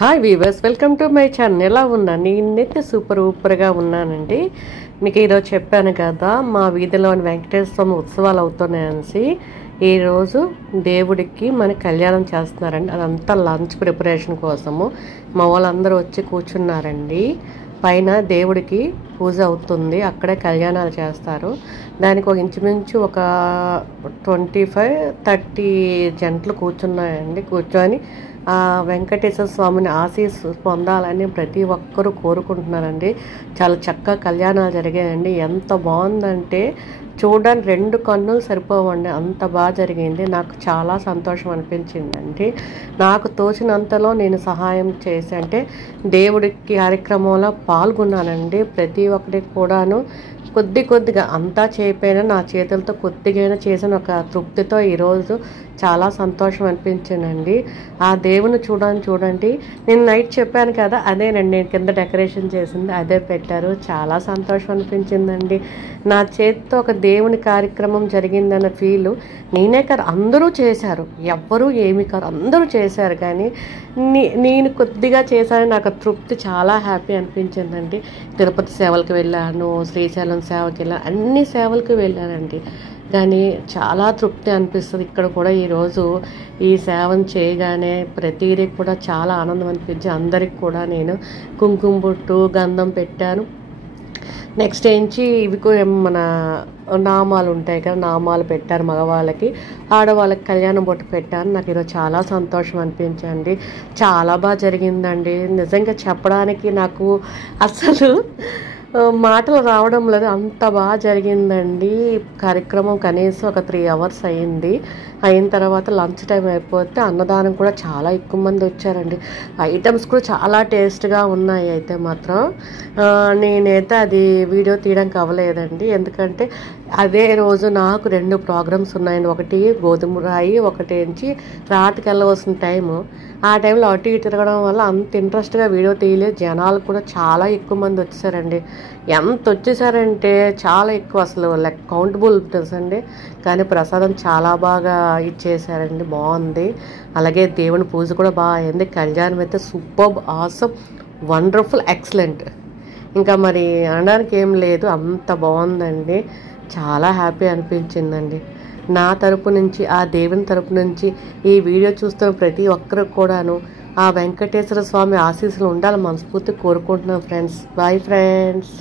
Hi weavers, welcome to my channel. ఎలా ఉన్నా? నేనైతే సూపర్గా ఉన్నానండి. మీకు ఈరోజు చెప్పాను కదా, మా వీధిలోని వెంకటేశ్వర స్వామి ఉత్సవాలు అవుతున్నాయనేసి. ఈరోజు దేవుడికి మన కళ్యాణం చేస్తున్నారండి. అదంతా లంచ్ ప్రిపరేషన్ కోసము మా వాళ్ళందరూ వచ్చి కూర్చున్నారండి. పైన దేవుడికి పూజ అవుతుంది, అక్కడే కళ్యాణాలు చేస్తారు. దానికి ఒక ఇంచుమించు ఒక 25-30 జంటలు కూర్చున్నాయండి. కూర్చొని ఆ వెంకటేశ్వర స్వామిని ఆశీస్సు పొందాలని ప్రతి ఒక్కరూ కోరుకుంటున్నారండి. చాలా చక్కగా కళ్యాణాలు జరిగాయండి. ఎంత బాగుందంటే చూడడానికి 2 కన్నులు సరిపోవండి, అంత బాగా జరిగింది. నాకు చాలా సంతోషం అనిపించిందండి. నాకు తోచినంతలో నేను సహాయం చేసి అంటే దేవుడికి కార్యక్రమంలో పాల్గొన్నానండి. ప్రతి ఒక్కరికి కూడాను కొద్దిగా అంతా చేయకపోయినా నా చేతులతో కొద్దిగా చేసిన ఒక తృప్తితో ఈరోజు చాలా సంతోషం అనిపించిందండి. ఆ దేవుని చూడండి. నేను నైట్ చెప్పాను కదా, అదేనండి నేను కింద డెకరేషన్ చేసింది, అదే పెట్టారు. చాలా సంతోషం అనిపించిందండి. నా చేతితో ఒక దేవుని కార్యక్రమం జరిగిందన్న ఫీలు నేనే కాదు, అందరూ చేశారు. ఎవ్వరూ ఏమీ కాదు, అందరూ చేశారు. కానీ నేను కొద్దిగా చేశానని నాకు తృప్తి, చాలా హ్యాపీ అనిపించిందండి. తిరుపతి సేవలకు వెళ్ళాను, శ్రీశైలం సేవకి వెళ్ళాను, అన్ని సేవలకు వెళ్ళానండి. కానీ చాలా తృప్తి అనిపిస్తుంది. ఇక్కడ కూడా ఈరోజు ఈ సేవను చేయగానే ప్రతిదీ కూడా చాలా ఆనందం అనిపించి అందరికి కూడా నేను కుంకుమ బొట్టు, గంధం పెట్టాను. నెక్స్ట్ ఏంచి ఇవి మన నామాలు ఉంటాయి కదా, నామాలు పెట్టారు మగవాళ్ళకి, ఆడవాళ్ళకి కళ్యాణం బొట్టు పెట్టాను. నాకు ఈరోజు చాలా సంతోషం అనిపించండి. చాలా బాగా జరిగిందండి. నిజంగా చెప్పడానికి నాకు అసలు మాటలు రావడం లేదు, అంత బాగా జరిగిందండి. కార్యక్రమం కనీసం ఒక 3 అవర్స్ అయింది. అయిన తర్వాత లంచ్ టైం అయిపోతే అన్నదానం కూడా చాలా ఎక్కువ మంది వచ్చారండి. ఐటమ్స్ కూడా చాలా టేస్ట్గా ఉన్నాయి. అయితే మాత్రం నేనైతే అది వీడియో తీయడానికి అవ్వలేదండి, ఎందుకంటే అదే రోజు నాకు 2 ప్రోగ్రామ్స్ ఉన్నాయండి. ఒకటి గోధుమ రాయి, ఒకటి నుంచి రాటుకి వెళ్ళవలసిన టైము. ఆ టైంలో అటు ఇటు తిరగడం వల్ల అంత ఇంట్రెస్ట్గా వీడియో తీయలేదు. జనాలు కూడా చాలా ఎక్కువ మంది వచ్చేసారండి. ఎంత వచ్చేసారంటే చాలా ఎక్కువ, అసలు లైక్ కౌంటబుల్ తెలుసండి. కానీ ప్రసాదం చాలా బాగా ఇచ్చేసారండి, బాగుంది. అలాగే దేవుని పూజ కూడా బాగా అయింది. కళ్యాణం అయితే సూపర్, ఆసమ్, వండర్ఫుల్, ఎక్సలెంట్. ఇంకా మరి అనడానికి ఏం లేదు, అంత బాగుందండి. చాలా హ్యాపీ అనిపించిందండి. నా తరపు నుంచి, ఆ దేవుని తరపు నుంచి ఈ వీడియో చూస్తున్న ప్రతి ఒక్కరు కూడాను ఆ వెంకటేశ్వర స్వామి ఆశీస్సులు ఉండాలని మనస్ఫూర్తి కోరుకుంటున్నాను ఫ్రెండ్స్. Bye friends.